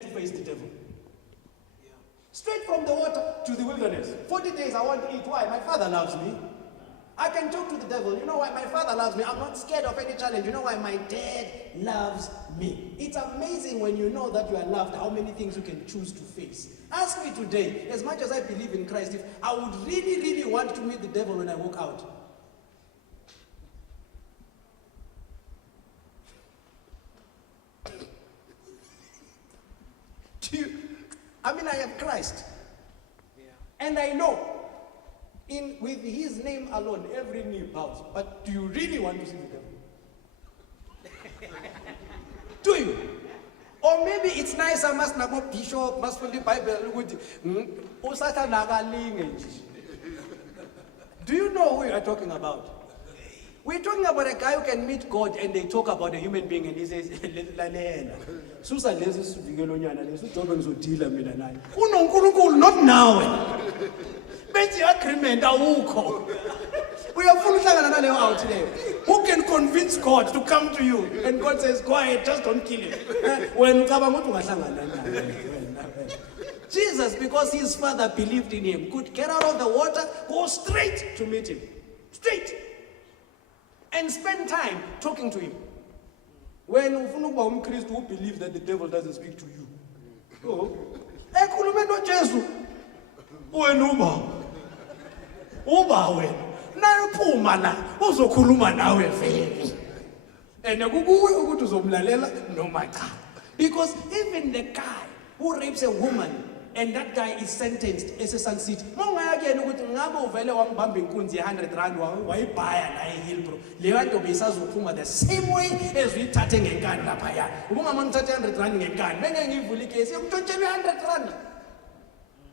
to face the devil. Straight from the water to the wilderness. 40 days I want to eat. Why? My father loves me. I can talk to the devil. You know why? My father loves me. I'm not scared of any challenge. You know why? My dad loves me. It's amazing when you know that you are loved, how many things you can choose to face. Ask me today, as much as I believe in Christ, if I would really, really want to meet the devil when I walk out. I have Christ. And I know, with his name alone, every knee bows. But do you really want to see the devil? Do you? Or maybe it's nice, I must not go bishop, must read the Bible. Do you know who we are talking about? We're talking about a guy who can meet God and they talk about a human being and he says, Susa lezi sivikelonyana leso uJobe ngizodila mina naye. UNonkulunkulu not now. Bethi agreement awukho. Uyafuna uhlangana naleyo out leyo. Who can convince God to come to you? And God says, go ahead, just don't kill him. When ucabanga ukuthi ungahlangana naye. Jesus, because his father believed in him, could get out of the water, go straight to meet him. Straight. And spend time talking to him. When ufuna ukuba umKristu who believes that the devil doesn't speak to you. Oh. Ekhulume noJesu. Wena uba wena. Na uphuma la uzokhuluma nawe vele. And akukuwe ukuthi uzomlalela noma cha. Because even the guy who rapes a woman and that guy is sentenced as a Sun City. Mongayakena ukuthi ngabe uvele wambamba inkunzi ye100 wayibhaya la eHillbrow. Leyo nto beyisazophuma the same way as uyithathe ngenkani lapha ya. Ubungama ngithathe R100 ngenkani. Benge ngivula icase yokuntshontshelwa R100.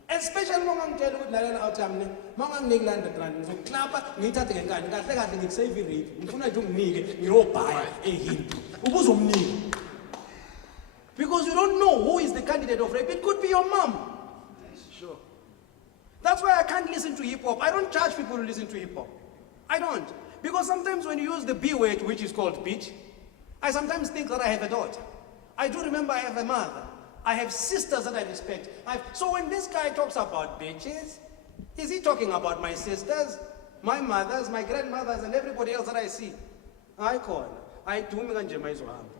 Especially mongangitshela ukuthi lalela out yami monganginiki R100 ngizoklapha ngiyithathe ngenkani. Kahle kahle ngikusave rape. Ngifuna nje unginike ngiyobhaya eHillbrow. Ubuzomnika. Because you don't know who is the candidate of rape. It could be your mom. Sure. That's why I can't listen to hip-hop. I don't charge people to listen to hip-hop. I don't. Because sometimes when you use the B word, which is called bitch, I sometimes think that I have a daughter. I do remember I have a mother. I have sisters that I respect. So when this guy talks about bitches, is he talking about my sisters, my mothers, my grandmothers, and everybody else that I see? I call. I do me kanje mayizohamba.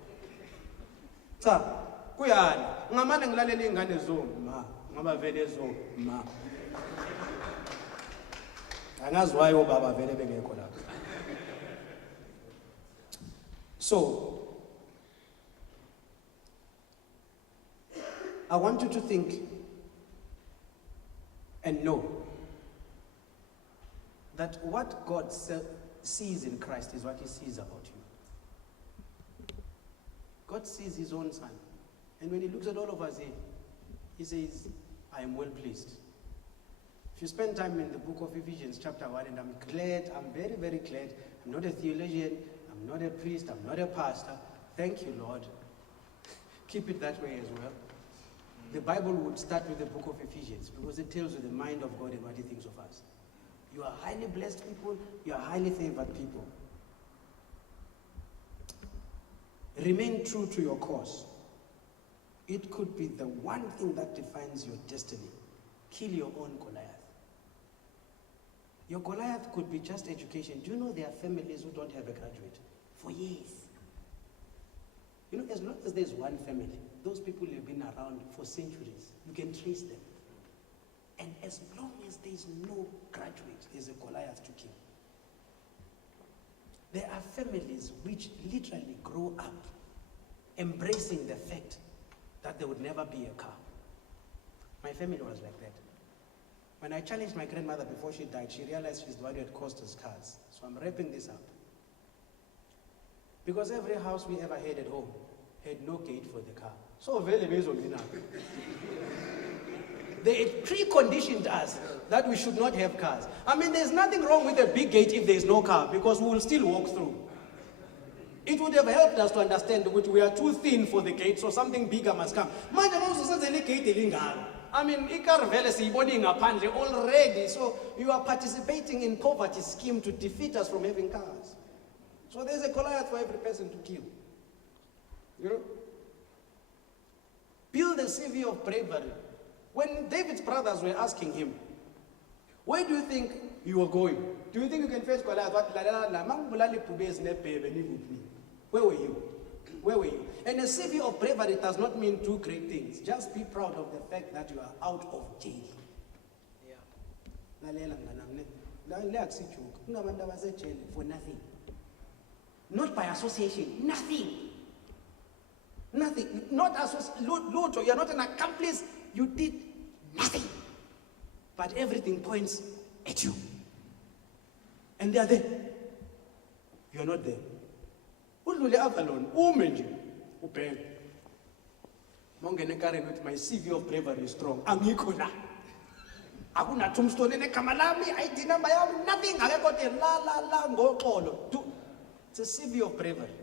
Cha, kuyani, ngamane ngilalela ingane zoma, ngaba vele zoma. Angazi why obaba vele bengekho lapha. So, I want you to think and know that what God sees in Christ is what he sees about you. God sees his own son. And when he looks at all of us here, he says, I am well pleased. If you spend time in the book of Ephesians chapter 1, and I'm very, very glad. I'm not a theologian, I'm not a priest, I'm not a pastor. Thank you, Lord. Keep it that way as well. The Bible would start with the book of Ephesians because it tells you the mind of God and what he thinks of us. You are highly blessed people, you are highly favored people. Remain true to your cause. It could be the one thing that defines your destiny. Kill your own Goliath. Your Goliath could be just education. Do you know there are families who don't have a graduate for years? You know, as long as there's one family, those people have been around for centuries. You can trace them. And as long as there's no graduate, there's a Goliath to kill. There are families which literally grow up embracing the fact that there would never be a car. My family was like that. When I challenged my grandmother before she died, she realized she's the one who had caused us cars. So I'm wrapping this up. Because every house we ever had at home had no gate for the car. So very they had preconditioned us that we should not have cars. I mean, there's nothing wrong with a big gate if there's no car, because we will still walk through. It would have helped us to understand that we are too thin for the gate, so something bigger must come. I mean, already, so you are participating in poverty scheme to defeat us from having cars. So there's a Goliath for every person to kill. You know? Build a CV of bravery. When David's brothers were asking him, where do you think you were going? Do you think you can face Goliath? Where were you? Where were you? And a CV of bravery does not mean do great things. Just be proud of the fact that you are out of jail. For nothing. Not by association. Nothing. Nothing. Not association. You're not an accomplice. You did nothing. But everything points at you. And they are there. You're not there. Udlule avalon, umenje, ubheke. Mongene Karen with my CV of bravery is strong. Angikho la. Akuna tombstone negama lami, ID number yami, nothing. Akekho la ngoxolo. It's a CV of bravery.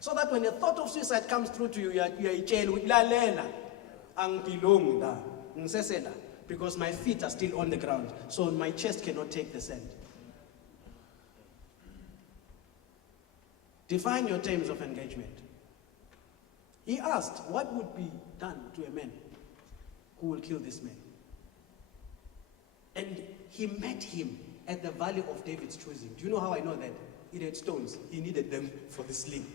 So that when a thought of suicide comes through to you, you are itshelwe ukuthi lalela. Angibelongi la. Ngisesela. Because my feet are still on the ground. So my chest cannot take the sand. Define your terms of engagement. He asked, what would be done to a man who will kill this man? And he met him at the valley of David's choosing. Do you know how I know that? It had stones. He needed them for the sling.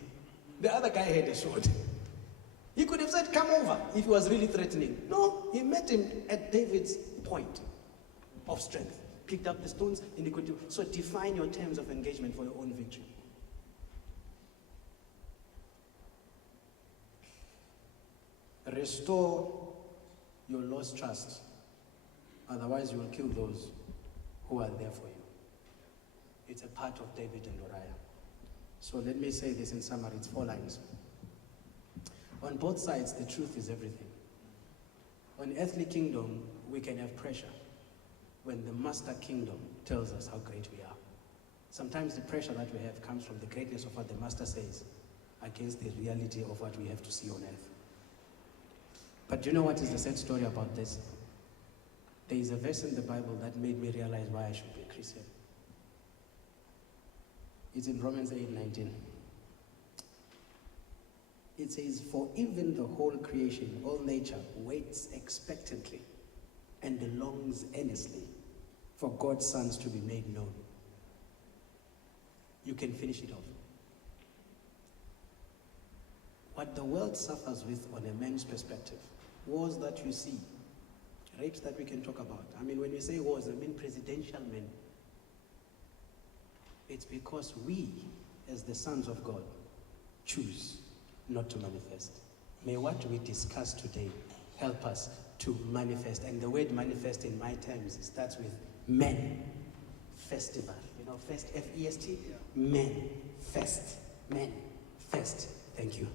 The other guy had a sword. He could have said, come over, if he was really threatening. No, he met him at David's point of strength. Picked up the stones, and he could do. So define your terms of engagement for your own victory. Restore your lost trust. Otherwise, you will kill those who are there for you. It's a part of David and Uriah. So let me say this in summary. It's 4 lines. On both sides, the truth is everything. On earthly kingdom, we can have pressure when the master kingdom tells us how great we are. Sometimes the pressure that we have comes from the greatness of what the master says against the reality of what we have to see on earth. But do you know what is the sad story about this? There is a verse in the Bible that made me realize why I should be a Christian. It's in Romans 8:19. It says, for even the whole creation, all nature, waits expectantly and longs earnestly for God's sons to be made known. You can finish it off. What the world suffers with on a man's perspective, wars that you see, rapes that we can talk about. I mean, when we say wars, I mean presidential men. It's because we, as the sons of God, choose not to manifest. May what we discuss today help us to manifest. And the word manifest in my terms starts with men. Festival. You know, fest, F-E-S-T? Men. Fest. Men. Fest. Thank you.